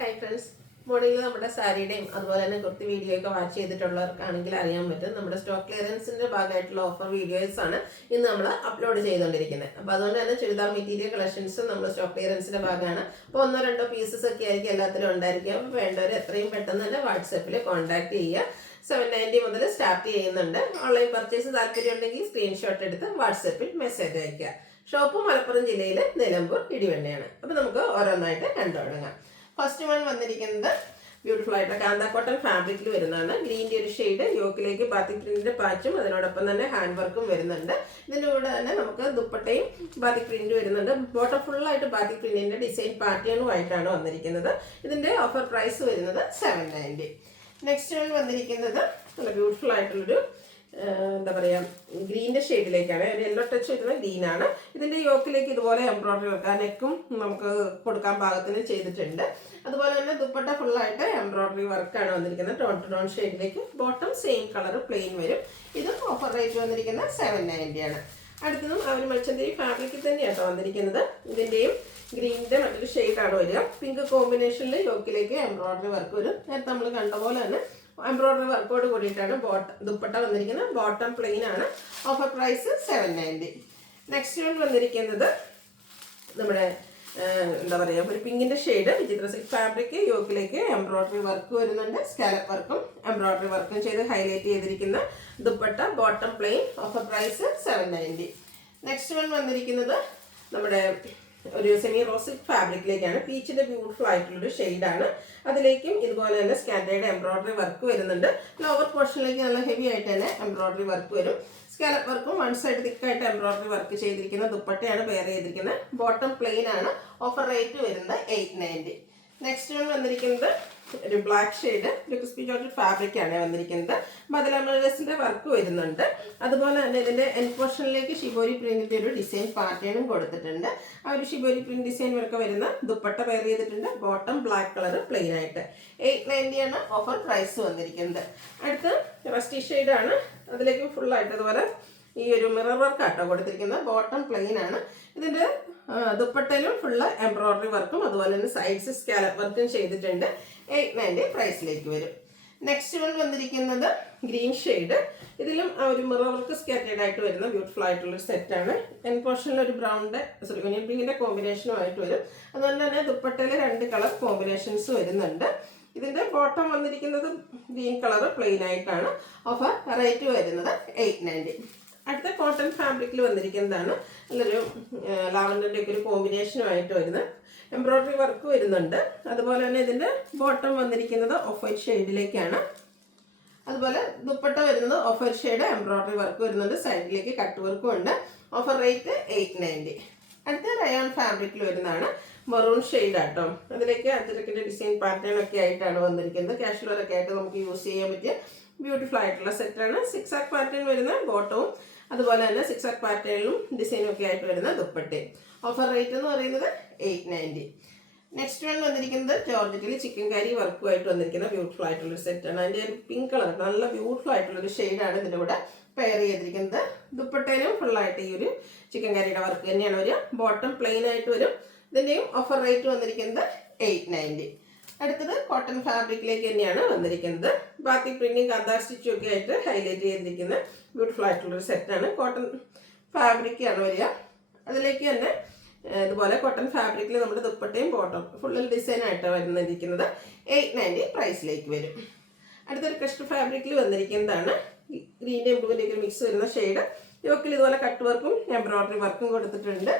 Hi friends, മോർണിംഗിൽ നമ്മുടെ സാരിയുടെയും അതുപോലെ തന്നെ കുറച്ച് വീഡിയോ ഒക്കെ വാച്ച് ചെയ്തിട്ടുള്ളവർക്കാണെങ്കിൽ അറിയാൻ പറ്റും. നമ്മുടെ സ്റ്റോക്ക് ക്ലിയറൻസിന്റെ ഭാഗമായിട്ടുള്ള ഓഫർ വീഡിയോസ് ആണ് ഇന്ന് നമ്മൾ അപ്ലോഡ് ചെയ്തുകൊണ്ടിരിക്കുന്നത്. അപ്പോൾ അതുകൊണ്ട് തന്നെ ചുരിദാർ മെറ്റീരിയൽ കളക്ഷൻസ് നമ്മൾ സ്റ്റോക്ക് ക്ലിയറൻസിന്റെ ഭാഗമാണ്. അപ്പോൾ 1-2 പീസസ് ഒക്കെ ആയിരിക്കും എല്ലാത്തിലും ഉണ്ടായിരിക്കുക. അപ്പോൾ വേണ്ടവർ എത്രയും പെട്ടെന്ന് തന്നെ വാട്സാപ്പിൽ കോൺടാക്ട് ചെയ്യുക. 790 മുതൽ സ്റ്റാർട്ട് ചെയ്യുന്നുണ്ട്. ഓൺലൈൻ പർച്ചേസ് താല്പര്യം ഉണ്ടെങ്കിൽ സ്ക്രീൻഷോട്ട് എടുത്ത് വാട്സാപ്പിൽ മെസ്സേജ് അയയ്ക്കുക. ഷോപ്പ് മലപ്പുറം ജില്ലയിൽ നിലമ്പൂർ ഇടിവണ്ണയാണ്. അപ്പോൾ നമുക്ക് ഓരോന്നായിട്ട് കണ്ടു തുടങ്ങാം. ഫസ്റ്റ് വൺ വന്നിരിക്കുന്നത് ബ്യൂട്ടിഫുൾ ആയിട്ടുള്ള കാന്ത കോട്ടൺ ഫാബ്രിക്കിൽ വരുന്നതാണ്. ഗ്രീൻ്റെ ഒരു ഷെയ്ഡ്, യോക്കിലേക്ക് ബാത്തിക് പ്രിന്റിന്റെ പാച്ചും അതിനോടൊപ്പം തന്നെ ഹാൻഡ് വർക്കും വരുന്നുണ്ട്. ഇതിൻ്റെ കൂടെ തന്നെ നമുക്ക് ദുപ്പട്ടയും ബാത്തിക് പ്രിന്റ് വരുന്നുണ്ട്. ബോട്ടം ഫുള്ളായിട്ട് ബാത്തിക് പ്രിന്റിന്റെ ഡിസൈൻ പാറ്റേണുമായിട്ടാണ് വന്നിരിക്കുന്നത്. ഇതിന്റെ ഓഫർ പ്രൈസ് വരുന്നത് 790. നെക്സ്റ്റ് വൺ വന്നിരിക്കുന്നത് നല്ല ബ്യൂട്ടിഫുൾ ആയിട്ടുള്ളൊരു എന്താ പറയുക, ഗ്രീൻ്റെ ഷെയ്ഡിലേക്കാണ്. ഒരു യെല്ലോ ടച്ച് വരുന്ന ഗ്രീനാണ്. ഇതിൻ്റെ യോക്കിലേക്ക് ഇതുപോലെ എംബ്രോയിഡറി വെക്കാൻ നെക്കും നമുക്ക് കൊടുക്കാൻ പാകത്തിന് ചെയ്തിട്ടുണ്ട്. അതുപോലെ തന്നെ ദുപ്പട്ട ഫുള്ളായിട്ട് എംബ്രോയിഡറി വർക്കാണ് വന്നിരിക്കുന്നത്. ടോൺ ടു ടോൺ ഷെയ്ഡിലേക്ക്. ബോട്ടം സെയിം കളർ പ്ലെയിൻ വരും. ഇത് ഓഫർ റേറ്റ് വന്നിരിക്കുന്നത് 790 ആണ്. അടുത്തതും ആ ഒരു മൾച്ചന്തരി ഫാബ്രിക്കിൽ തന്നെയാണ് വന്നിരിക്കുന്നത്. ഇതിൻ്റെയും ഗ്രീനിൻ്റെ മറ്റൊരു ഷെയ്ഡാണ് വരിക. പിങ്ക് കോമ്പിനേഷനിൽ യോക്കിലേക്ക് എംബ്രോയിഡറി വർക്ക് വരും. നേരത്തെ നമ്മൾ കണ്ട പോലെ തന്നെ എംബ്രോയിഡറി വർക്കോട് കൂടിയിട്ടാണ് ദുപ്പട്ട വന്നിരിക്കുന്നത്. ബോട്ടം പ്ലെയിൻ ആണ്. Offer price 790. നെക്സ്റ്റ് വൺ വന്നിരിക്കുന്നത് നമ്മുടെ എന്താ പറയുക, ഒരു പിങ്കിൻ്റെ ഷെയ്ഡ്, വിചിത്ര സിൽക്ക് ഫാബ്രിക്, യോക്കിലേക്ക് എംബ്രോയിഡറി വർക്ക് വരുന്നുണ്ട്. സ്കാലപ്പ് വർക്കും എംബ്രോയിഡറി വർക്കും ചെയ്ത് ഹൈലൈറ്റ് ചെയ്തിരിക്കുന്ന dupatta. Bottom plain. Offer price 790. Next one വന്നിരിക്കുന്നത് നമ്മുടെ ഒരു സെമി റോസ് ഫാബ്രിക്കിലേക്കാണ്. പീച്ചിന്റെ ബ്യൂട്ടിഫുൾ ആയിട്ടുള്ളൊരു ഷെയ്ഡാണ്. അതിലേക്കും ഇതുപോലെ തന്നെ സ്കാൻഡേർഡ് എംബ്രോയിഡറി വർക്ക് വരുന്നുണ്ട്. ലോവർ പോർഷനിലേക്ക് നല്ല ഹെവി ആയിട്ട് തന്നെ എംബ്രോയിഡറി വർക്ക് വരും. സ്കാലപ്പ് വർക്കും വൺ സൈഡ് തിക്കായിട്ട് എംബ്രോയിഡറി വർക്ക് ചെയ്തിരിക്കുന്ന ദുപ്പട്ടയാണ് വെയർ ചെയ്തിരിക്കുന്നത്. ബോട്ടം പ്ലെയിൻ ആണ്. ഓഫർ റേറ്റ് വരുന്നത് 890. നെക്സ്റ്റ് വൺ വന്നിരിക്കുന്നത് ഒരു ബ്ലാക്ക് ഷെയ്ഡ്, ഒരു ക്രിസ്പി ജോർജറ്റ് ഫാബ്രിക് ആണ് വന്നിരിക്കുന്നത്. ബദലാമേഴ്സിന്റെ വർക്ക് വരുന്നുണ്ട്. അതുപോലെ തന്നെ ഇതിന്റെ എൻ പോർഷനിലേക്ക് ഷിബോരി പ്രിന്റിന്റെ ഒരു ഡിസൈൻ പാറ്റേണും കൊടുത്തിട്ടുണ്ട്. ആ ഒരു ഷിബോരി പ്രിന്റ് ഡിസൈൻ വർക്ക് വരുന്ന ദുപ്പട്ട വെയർ ചെയ്തിട്ടുണ്ട്. ബോട്ടം ബ്ലാക്ക് കളർ പ്ലെയിൻ ആയിട്ട്. 890 ആണ് ഓഫർ പ്രൈസ് വന്നിരിക്കുന്നത്. അടുത്ത് റസ്റ്റി ഷെയ്ഡ് ആണ്. അതിലേക്ക് ഫുൾ ആയിട്ട് അതുപോലെ ഈ ഒരു മിറർ വർക്ക് ആട്ടോ കൊടുത്തിരിക്കുന്നത്. ബോട്ടം പ്ലെയിൻ ആണ്. ഇതിന്റെ ദുപ്പട്ടയിലും ഫുള്ള് എംബ്രോയിഡറി വർക്കും അതുപോലെ തന്നെ സൈഡ്സ് സ്കാലപ്പ് വർക്കും ചെയ്തിട്ടുണ്ട്. 890 പ്രൈസിലേക്ക് വരും. നെക്സ്റ്റ് വൺ വന്നിരിക്കുന്നത് ഗ്രീൻ ഷെയ്ഡ്. ഇതിലും ആ ഒരു മിറർ വർക്ക് സ്കാറ്റേഡ് ആയിട്ട് വരുന്ന ബ്യൂട്ടിഫുൾ ആയിട്ടുള്ളൊരു സെറ്റാണ്. എൻ പോർഷനിൽ ഒരു ബ്രൗണിന്റെ ഒനിയൻ പിങ്കിന്റെ കോമ്പിനേഷനുമായിട്ട് വരും. അതുകൊണ്ട് തന്നെ ദുപ്പട്ടയിൽ 2 കളർ കോമ്പിനേഷൻസ് വരുന്നുണ്ട്. ഇതിന്റെ ബോട്ടം വന്നിരിക്കുന്നത് ഗ്രീൻ കളർ പ്ലെയിൻ ആയിട്ടാണ്. ഓഫർ റേറ്റ് വരുന്നത് 890. അടുത്ത കോട്ടൺ ഫാബ്രിക്കിൽ വന്നിരിക്കുന്നതാണ്. നല്ലൊരു ലാവൻഡറിൻ്റെ ഒക്കെ ഒരു കോമ്പിനേഷനുമായിട്ട് വരുന്നത്. എംബ്രോയിഡറി വർക്ക് വരുന്നുണ്ട്. അതുപോലെ തന്നെ ഇതിൻ്റെ ബോട്ടം വന്നിരിക്കുന്നത് ഓഫ് വൈറ്റ് ഷെയ്ഡിലേക്കാണ്. അതുപോലെ ദുപ്പട്ട വരുന്നത് of white shade embroidery work വരുന്നുണ്ട്. സൈഡിലേക്ക് കട്ട് വർക്കും ഉണ്ട്. Offer rate 890. അടുത്ത റയോൺ ഫാബ്രിക്കിൽ വരുന്നതാണ്. മറൂൺ ഷെയ്ഡ് ആട്ടോ. അതിലേക്ക് അജരക്കിൻ്റെ ഡിസൈൻ പാറ്റേൺ ഒക്കെ ആയിട്ടാണ് വന്നിരിക്കുന്നത്. കാഷ്വൽ ഒക്കെ ആയിട്ട് നമുക്ക് യൂസ് ചെയ്യാൻ പറ്റിയ ബ്യൂട്ടിഫുൾ ആയിട്ടുള്ള സെറ്റാണ്. 6 ആക്ക് പാറ്റേൺ വരുന്ന ബോട്ടവും അതുപോലെ തന്നെ 6 ആക്ക് പാറ്റേണിലും ഡിസൈനും ഒക്കെ ആയിട്ട് വരുന്ന ദുപ്പട്ടയും. ഓഫർ റേറ്റ് എന്ന് പറയുന്നത് 890. നെക്സ്റ്റ് വൺ വന്നിരിക്കുന്നത് ജോർജറ്റിൽ ചിക്കൻ കറി വർക്കുമായിട്ട് വന്നിരിക്കുന്ന ബ്യൂട്ടിഫുൾ ആയിട്ടുള്ളൊരു സെറ്റാണ്. അതിൻ്റെ ഒരു പിങ്ക് കളർ നല്ല ബ്യൂട്ടിഫുൾ ആയിട്ടുള്ളൊരു ഷെയ്ഡാണ് ഇതിൻ്റെ കൂടെ പെയർ ചെയ്തിരിക്കുന്നത്. ദുപ്പട്ടയിലും ഫുള്ളായിട്ട് ഈ ഒരു ചിക്കൻ കറിയുടെ വർക്ക് തന്നെയാണ് വരിക. ബോട്ടം പ്ലെയിൻ ആയിട്ട് വരും. ഇതിൻ്റെയും ഓഫർ റേറ്റ് വന്നിരിക്കുന്നത് 890. അടുത്തത് കോട്ടൺ ഫാബ്രിക്കിലേക്ക് തന്നെയാണ് വന്നിരിക്കുന്നത്. ബാക്കി പ്രിന്റിങ് കന്താ സ്റ്റിച്ചും ഒക്കെ ആയിട്ട് ഹൈലൈറ്റ് ചെയ്തിരിക്കുന്ന ബ്യൂട്ടിഫുൾ ആയിട്ടുള്ളൊരു സെറ്റാണ്. കോട്ടൺ ഫാബ്രിക്കാണ് വരിക. അതിലേക്ക് തന്നെ ഇതുപോലെ കോട്ടൺ ഫാബ്രിക്കിൽ നമ്മുടെ ദുപ്പട്ടയും ബോട്ടം ഫുള്ളിൽ ഡിസൈൻ ആയിട്ടാണ് വന്നിരിക്കുന്നത്. 890 പ്രൈസിലേക്ക് വരും. അടുത്തൊരു ക്രഷ്ഡ് ഫാബ്രിക്കിൽ വന്നിരിക്കുന്നതാണ്. ഗ്രീൻ്റെയും ബ്ലൂവിൻ്റെയും മിക്സ് വരുന്ന ഷെയ്ഡ്. യോക്കിൽ ഇതുപോലെ കട്ട് വർക്കും എംബ്രോയിഡറി വർക്കും കൊടുത്തിട്ടുണ്ട്.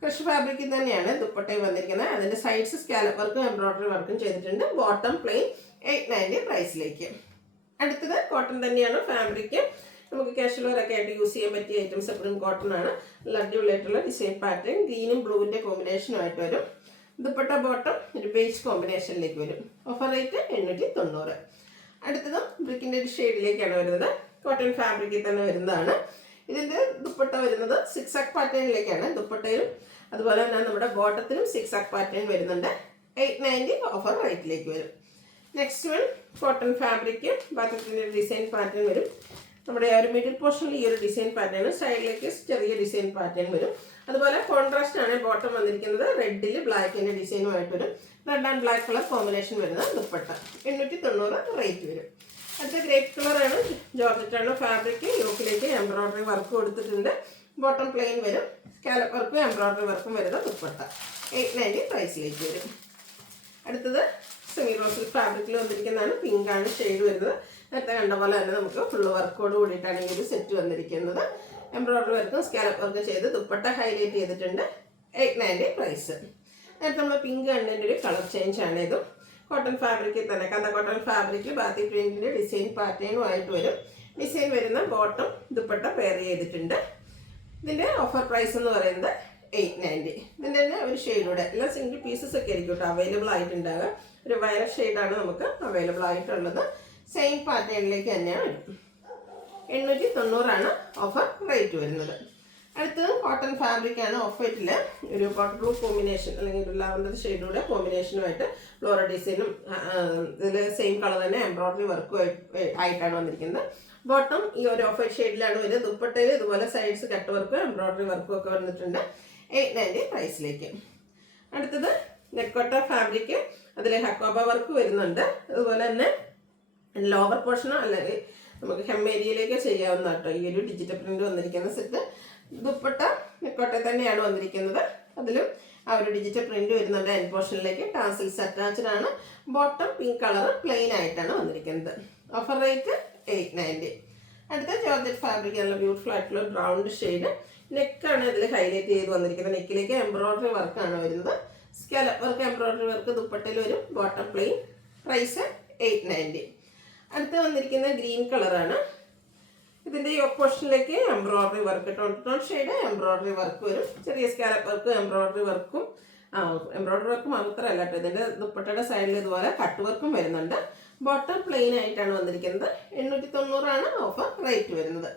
ക്രഷ് ഫാബ്രിക്കിൽ തന്നെയാണ് ദുപ്പട്ടയും വന്നിരിക്കുന്നത്. അതിൻ്റെ സൈഡ്സ് സ്കാലപ്പ് വർക്കും എംബ്രോയിഡറി വർക്കും ചെയ്തിട്ടുണ്ട്. Bottom plain. 890 പ്രൈസിലേക്ക്. അടുത്തത് കോട്ടൺ തന്നെയാണ് ഫാബ്രിക്. നമുക്ക് കാഷ്വൽ ഒക്കെ ആയിട്ട് യൂസ് ചെയ്യാൻ പറ്റിയ ഐറ്റംസ് എപ്പോഴും കോട്ടൺ ആണ്. നല്ല അടിപൊളിയായിട്ടുള്ള ഡിസൈൻ പാറ്റേൺ ഗ്രീനും ബ്ലൂവിൻ്റെ കോമ്പിനേഷനുമായിട്ട് വരും. ദുപ്പട്ട ബോട്ടം ഒരു ബേജ് കോമ്പിനേഷനിലേക്ക് വരും. Offer rate 890. അടുത്തതും ബ്രിക്കിൻ്റെ ഒരു ഷെയ്ഡിലേക്കാണ് വരുന്നത്. കോട്ടൺ ഫാബ്രിക്കിൽ തന്നെ വരുന്നതാണ്. ഇതിൻ്റെ ദുപ്പട്ട വരുന്നത് 6 ആക്ക് പാറ്റേണിലേക്കാണ്. ദുപ്പട്ടയിലും അതുപോലെ തന്നെ നമ്മുടെ ബോട്ടത്തിലും 6 ആക്ക് പാറ്റേൺ വരുന്നുണ്ട്. 890 ഓഫർ റേറ്റിലേക്ക് വരും. Next one cotton fabric. ബാക്കി ഡിസൈൻ പാറ്റേൺ വരും. നമ്മുടെ ഒരു മിഡിൽ പോർഷനിൽ ഈ ഒരു ഡിസൈൻ പാറ്റേൺ, സൈഡിലേക്ക് ചെറിയ ഡിസൈൻ പാറ്റേൺ വരും. അതുപോലെ കോൺട്രാസ്റ്റ് ആണ് ബോട്ടം വന്നിരിക്കുന്നത്. റെഡിൽ ബ്ലാക്കിൻ്റെ ഡിസൈനുമായിട്ട് വരും. Red and black colour combination വരുന്ന ദുപ്പട്ട 890 റേറ്റ് വരും. അടുത്ത ഗ്രേപ്പ് കളറാണ്, ജോർജറ്റാണ് ഫാബ്രിക്. യോക്കിലേക്ക് എംബ്രോയിഡറി വർക്ക് കൊടുത്തിട്ടുണ്ട്. ബോട്ടം പ്ലെയിൻ വരും, സ്കാലപ്പ് വർക്കും എംബ്രോയിഡറി വർക്കും വരുന്ന ദുപ്പട്ട 890 പ്രൈസിലേക്ക് വരും. അടുത്തത് സെമി റോസിൽ ഫാബ്രിക്കിൽ വന്നിരിക്കുന്നതാണ്. പിങ്കാണ് ഷെയ്ഡ് വരുന്നത്. നേരത്തെ കണ്ട പോലെ തന്നെ നമുക്ക് ഫുള്ള് വർക്കോട് കൂടിയിട്ടാണ് ഈ ഒരു സെറ്റ് വന്നിരിക്കുന്നത്. എംബ്രോയിഡറി വർക്കും സ്കാലപ്പ് വർക്കും ചെയ്ത് ദുപ്പട്ട ഹൈലൈറ്റ് ചെയ്തിട്ടുണ്ട്. 890 പ്രൈസ്. നേരത്തെ നമ്മൾ പിങ്ക് കണ്ടതിൻ്റെ ഒരു കളർ ചേഞ്ച് ആണ്. ഇതും കോട്ടൺ ഫാബ്രിക്കിൽ തന്നെ, കണ്ട കോട്ടൺ ഫാബ്രിക്കിൽ ബാത്തി പ്രിന്റിൻ്റെ ഡിസൈൻ പാറ്റേണും ആയിട്ട് വരും. ഡിസൈൻ വരുന്ന ബോട്ടം ദുപ്പട്ട പെയർ ചെയ്തിട്ടുണ്ട്. ഇതിൻ്റെ ഓഫർ പ്രൈസ് എന്ന് പറയുന്നത് 890. ഇതിൻ്റെ തന്നെ ഒരു ഷെയ്ഡൂടെ, എല്ലാം സിംഗിൾ പീസസ് ഒക്കെ ആയിരിക്കും കേട്ടോ അവൈലബിൾ ആയിട്ടുണ്ടാകുക. ഒരു വയലറ്റ് ഷെയ്ഡാണ് നമുക്ക് അവൈലബിൾ ആയിട്ടുള്ളത്. സെയിം പാറ്റേണിലേക്ക് തന്നെയാണ് വരും. 890 ഓഫർ റേറ്റ് വരുന്നത്. അടുത്തത് കോട്ടൺ ഫാബ്രിക് ആണ്. ഓഫ് വൈറ്റിൽ ഒരു കോട്ടൺ ബ്ലൂ കോമ്പിനേഷൻ അല്ലെങ്കിൽ ഒരു ലാവൻഡർ ഷെയ്ഡൂടെ കോമ്പിനേഷനുമായിട്ട് ഫ്ലോറൽ ഡിസൈനും ഇതിൽ സെയിം കളർ തന്നെ എംബ്രോയിഡറി വർക്കും ആയിട്ടാണ് വന്നിരിക്കുന്നത്. ബോട്ടം ഈ ഒരു ഓഫ് വൈറ്റ് ഷെയ്ഡിലാണ് വരുന്നത്. ദുപ്പട്ടയിൽ ഇതുപോലെ സൈഡ്സ് കട്ട് വർക്കും എംബ്രോയിഡറി വർക്കും ഒക്കെ വന്നിട്ടുണ്ട്. 890 പ്രൈസിലേക്ക്. അടുത്തത് നെക്കോട്ട ഫാബ്രിക്, അതിൽ ഹക്കോബ വർക്ക് വരുന്നുണ്ട്. അതുപോലെ തന്നെ ലോവർ പോർഷനോ അല്ലെങ്കിൽ നമുക്ക് ഹെം ഏരിയയിലേക്ക് ചെയ്യാവുന്ന കേട്ടോ ഈ ഒരു ഡിജിറ്റൽ പ്രിന്റ് വന്നിരിക്കുന്ന സെറ്റ്. ദുപ്പട്ട നെക്കോട്ടയിൽ തന്നെയാണ് വന്നിരിക്കുന്നത്. അതിലും ആ ഒരു ഡിജിറ്റൽ പ്രിന്റ് വരുന്നുണ്ട്. എൻഡ് പോർഷനിലേക്ക് ടാസിൽസ് അറ്റാച്ച്ഡ് ആണ്. ബോട്ടം പിങ്ക് കളർ പ്ലെയിൻ ആയിട്ടാണ് വന്നിരിക്കുന്നത്. Offer rate 890. അടുത്ത ജോർജറ്റ് ഫാബ്രിക് നല്ല ബ്യൂട്ടിഫുൾ ആയിട്ടുള്ള റൗണ്ട് ഷെയ്ഡ്. നെക്കാണ് ഇതിൽ ഹൈലൈറ്റ് ചെയ്ത് വന്നിരിക്കുന്നത്. നെക്കിലേക്ക് എംബ്രോയിഡറി വർക്കാണ് വരുന്നത്. സ്കാലപ്പ് വർക്ക് എംബ്രോയിഡറി വർക്ക് ദുപ്പട്ടയിൽ വരും. Bottom plain. പ്രൈസ് 890. അടുത്ത് വന്നിരിക്കുന്ന ഗ്രീൻ കളറാണ്. ഇതിൻ്റെ ഈ പോർഷനിലേക്ക് embroidery work, tone shade embroidery work വരും. ചെറിയ സ്കാലപ്പ് വർക്ക് എംബ്രോയിഡറി വർക്കും എംബ്രോയിഡറി വർക്ക് മാത്രമല്ല കേട്ടോ, ഇതിൻ്റെ ദുപ്പട്ടയുടെ സൈഡിൽ ഇതുപോലെ കട്ട് വർക്കും വരുന്നുണ്ട്. ബോട്ടം പ്ലെയിൻ ആയിട്ടാണ് വന്നിരിക്കുന്നത്. 890 ഓഫർ റേറ്റ് വരുന്നത്.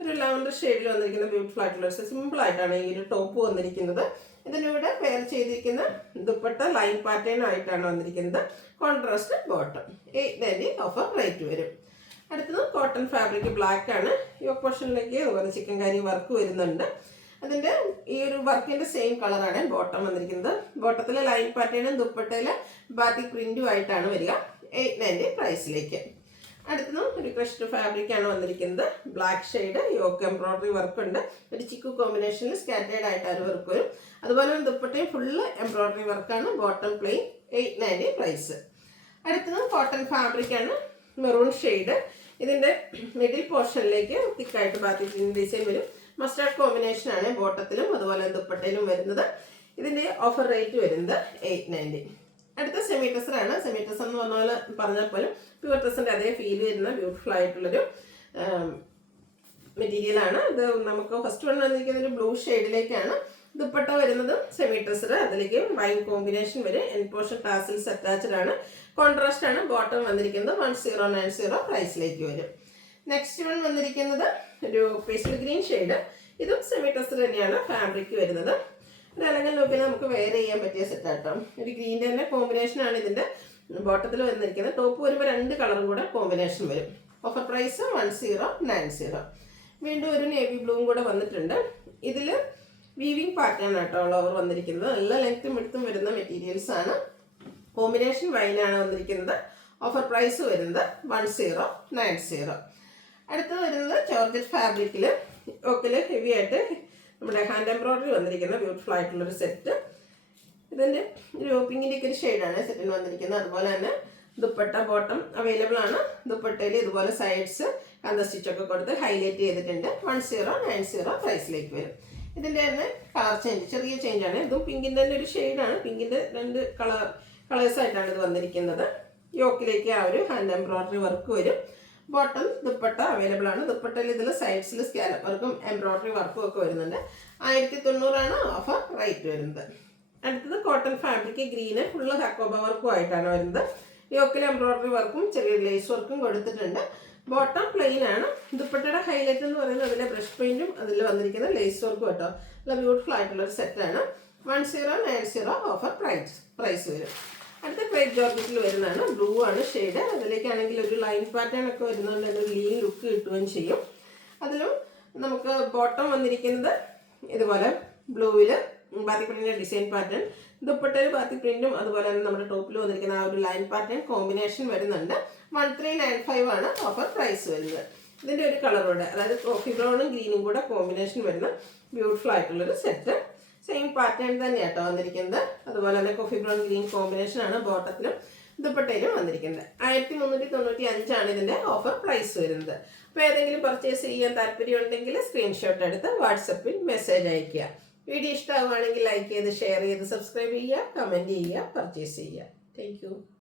ഒരു ലാവൻഡർ ഷെയ്ഡിൽ വന്നിരിക്കുന്ന ബ്യൂട്ടിഫുൾ ആയിട്ടുള്ള സിമ്പിൾ ആയിട്ടാണ് ഈ ഒരു ടോപ്പ് വന്നിരിക്കുന്നത്. ഇതിലൂടെ പെയർ ചെയ്തിരിക്കുന്ന ദുപ്പട്ട ലൈൻ പാറ്റേൺ ആയിട്ടാണ് വന്നിരിക്കുന്നത്. കോൺട്രാസ്റ്റ് ബോട്ടം 890 ഓഫർ റേറ്റ് വരും. അടുത്തത് കോട്ടൺ ഫാബ്രിക് ബ്ലാക്ക് ആണ്. ഈ പോർഷനിലേക്ക് അതുപോലെ ചിക്കൻ കാരി വർക്ക് വരുന്നുണ്ട്. അതിൻ്റെ ഈ ഒരു വർക്കിൻ്റെ സെയിം കളറാണ് ബോട്ടം വന്നിരിക്കുന്നത്. ബോട്ടത്തിലെ ലൈൻ പാറ്റേണും ദുപ്പട്ടയിലെ ബാറ്റിക് പ്രിന്റും ആയിട്ടാണ് വരിക. 890 പ്രൈസിലേക്ക്. അടുത്തതും ഒരു ക്രഷ്ഡ് ഫാബ്രിക് ആണ് വന്നിരിക്കുന്നത്. Black shade yoke embroidery work ഉണ്ട്. ഒരു ചിക്കു കോമ്പിനേഷനിൽ സ്കാറ്റേഡ് ആയിട്ട് ഒരു വർക്ക് വരും. അതുപോലെ ദുപ്പട്ടയും ഫുള്ള് എംബ്രോയിഡറി വർക്കാണ്. Bottom plain. 890 പ്രൈസ്. അടുത്തത് കോട്ടൺ ഫാബ്രിക് ആണ്. Maroon shade. ഇതിൻ്റെ മിഡിൽ പോർഷനിലേക്ക് തിക്കായിട്ട് ബാത്തി ഡിസൈൻ വരും. മസ്റ്റാർഡ് കോമ്പിനേഷൻ ആണ് ബോട്ടത്തിലും അതുപോലെ ദുപ്പട്ടയിലും വരുന്നത്. ഇതിൻ്റെ ഓഫർ റേറ്റ് വരുന്നത് 890. അടുത്ത സെമി ടെസറാണ്. സെമി ടെസർ എന്ന് പറഞ്ഞാൽ പോലും പ്യുവർ ടെസറിൻ്റെ അതേ ഫീൽ വരുന്ന ബ്യൂട്ടിഫുൾ ആയിട്ടുള്ളൊരു മെറ്റീരിയലാണ്. ഇത് നമുക്ക് ഫസ്റ്റ് വൺ വന്നിരിക്കുന്ന ഒരു ബ്ലൂ ഷെയ്ഡിലേക്കാണ് ദുപ്പട്ട വരുന്നത്. സെമി ടെസർ, അതിലേക്ക് വൈൻ കോമ്പിനേഷൻ വരും. എൻ പോർഷൻ ടാസിൽസ് അറ്റാച്ച്ഡ് ആണ്. കോൺട്രാസ്റ്റ് ആണ് ബോട്ടം വന്നിരിക്കുന്നത്. 1090 പ്രൈസിലേക്ക് വരും. നെക്സ്റ്റ് വൺ വന്നിരിക്കുന്നത് ഒരു പേസ്റ്റൽ ഗ്രീൻ ഷെയ്ഡ്. ഇതും സെമി ടെസർ തന്നെയാണ് ഫാബ്രിക് വരുന്നത്. ഒരു അലങ്കൻ ലുക്കിൽ നമുക്ക് വെയർ ചെയ്യാൻ പറ്റിയ സെറ്റാട്ടോ. ഒരു ഗ്രീൻ്റെ തന്നെ കോമ്പിനേഷനാണ് ഇതിൻ്റെ ബോട്ടത്തിൽ വന്നിരിക്കുന്നത്. ടോപ്പ് വരുമ്പോൾ 2 കളറും കൂടെ കോമ്പിനേഷൻ വരും. Offer price 1090. വീണ്ടും ഒരു നേവി ബ്ലൂവും കൂടെ വന്നിട്ടുണ്ട്. ഇതിൽ വീവിങ് പാറ്റേൺ ആട്ടോ ഓവർ വന്നിരിക്കുന്നത്. നല്ല ലെങ്ത്തും എടുത്തും വരുന്ന മെറ്റീരിയൽസ് ആണ്. കോമ്പിനേഷൻ വൈനാണ് വന്നിരിക്കുന്നത്. ഓഫർ പ്രൈസ് വരുന്നത് 1090. അടുത്തത് വരുന്നത് ജോർജറ്റ് ഫാബ്രിക്കിൽ ഓക്കിൽ ഹെവി ആയിട്ട് നമ്മുടെ ഹാൻഡ് എംബ്രോയിഡറി വന്നിരിക്കുന്ന ബ്യൂട്ടിഫുൾ ആയിട്ടുള്ളൊരു സെറ്റ്. ഇതിൻ്റെ ഒരു പിങ്കിൻ്റെ ഒക്കെ ഒരു ഷെയ്ഡാണ് സെറ്റിന് വന്നിരിക്കുന്നത്. അതുപോലെ തന്നെ ദുപ്പട്ട ബോട്ടം അവൈലബിൾ ആണ്. ദുപ്പട്ടയിൽ ഇതുപോലെ സൈഡ്സ് കന്ത സ്റ്റിച്ചൊക്കെ കൊടുത്ത് ഹൈലൈറ്റ് ചെയ്തിട്ടുണ്ട്. 1090 പ്രൈസിലേക്ക് വരും. ഇതിൻ്റെ തന്നെ കളർ ചേഞ്ച്, ചെറിയ ചേഞ്ചാണ്. ഇതും പിങ്കിൻ്റെ തന്നെ ഒരു ഷെയ്ഡാണ്. പിങ്കിൻ്റെ 2 കളേഴ്സായിട്ടാണ് ഇത് വന്നിരിക്കുന്നത്. യോക്കിലേക്ക് ആ ഒരു ഹാൻഡ് എംബ്രോയിഡറി വർക്ക് വരും. ബോട്ടം ദുപ്പട്ട അവൈലബിൾ ആണ്. ദുപ്പട്ടയിൽ ഇതിൽ സൈഡ്സിൽ സ്കാലപ്പ് വർക്കും എംബ്രോയിഡറി വർക്കും ഒക്കെ വരുന്നുണ്ട്. 1090 ഓഫർ റേറ്റ് വരുന്നത്. അടുത്തത് cotton fabric green full hakoba വർക്കും ആയിട്ടാണ് വരുന്നത്. യോക്കിൽ എംബ്രോയിഡറി വർക്കും ചെറിയ ലേസ് വർക്കും കൊടുത്തിട്ടുണ്ട്. ബോട്ടം പ്ലെയിൻ ആണ്. ദുപ്പട്ടയുടെ ഹൈലൈറ്റ് എന്ന് പറയുന്നത് അതിലെ ബ്രഷ് പെയിന്റും അതിൽ വന്നിരിക്കുന്ന ലേസ് വർക്കും കേട്ടോ. നല്ല ബ്യൂട്ടിഫുൾ ആയിട്ടുള്ളൊരു സെറ്റാണ്. 1090 ഓഫർ പ്രൈസ് വരും. അടുത്ത ക്രേപ്പ് ജോർജറ്റിൽ വരുന്നതാണ്. ബ്ലൂ ആണ് ഷെയ്ഡ്. അതിലേക്കാണെങ്കിൽ ഒരു ലൈൻ പാറ്റേൺ ഒക്കെ വരുന്നതുകൊണ്ട് തന്നെ ഒരു ലീൻ ലുക്ക് കിട്ടുകയും ചെയ്യും. അതിലും നമുക്ക് ബോട്ടം വന്നിരിക്കുന്നത് ഇതുപോലെ ബ്ലൂവിൽ ബാത്തിക് പ്രിന്റിന്റെ ഡിസൈൻ പാറ്റേൺ. ദുപ്പട്ടയിൽ ബാത്തിക് പ്രിന്റും അതുപോലെ തന്നെ നമ്മുടെ ടോപ്പിൽ വന്നിരിക്കുന്ന ആ ഒരു ലൈൻ പാറ്റേൺ കോമ്പിനേഷൻ വരുന്നുണ്ട്. 1395 ആണ് ഓഫർ പ്രൈസ് വരുന്നത്. ഇതിൻ്റെ ഒരു കളറോടെ, അതായത് കോഫി ബ്രൗണും ഗ്രീനും കൂടെ കോമ്പിനേഷൻ വരുന്ന ബ്യൂട്ടിഫുൾ ആയിട്ടുള്ളൊരു സെറ്റ്. സെയിം പാറ്റേൺ തന്നെയാട്ടോ വന്നിരിക്കുന്നത്. അതുപോലെ തന്നെ കോഫി ബ്രൗൺ ഗ്രീൻ കോമ്പിനേഷനാണ് ബോട്ടത്തിലും ദുപ്പട്ടയിലും വന്നിരിക്കുന്നത്. 1395 ഇതിൻ്റെ ഓഫർ പ്രൈസ് വരുന്നത്. അപ്പോൾ ഏതെങ്കിലും പർച്ചേസ് ചെയ്യാൻ താല്പര്യമുണ്ടെങ്കിൽ സ്ക്രീൻഷോട്ട് എടുത്ത് വാട്സപ്പിൽ മെസ്സേജ് അയയ്ക്കുക. വീഡിയോ ഇഷ്ടമാവുകയാണെങ്കിൽ ലൈക്ക് ചെയ്ത് ഷെയർ ചെയ്ത് സബ്സ്ക്രൈബ് ചെയ്യുക, കമൻറ്റ് ചെയ്യുക, പർച്ചേസ് ചെയ്യുക. Thank you.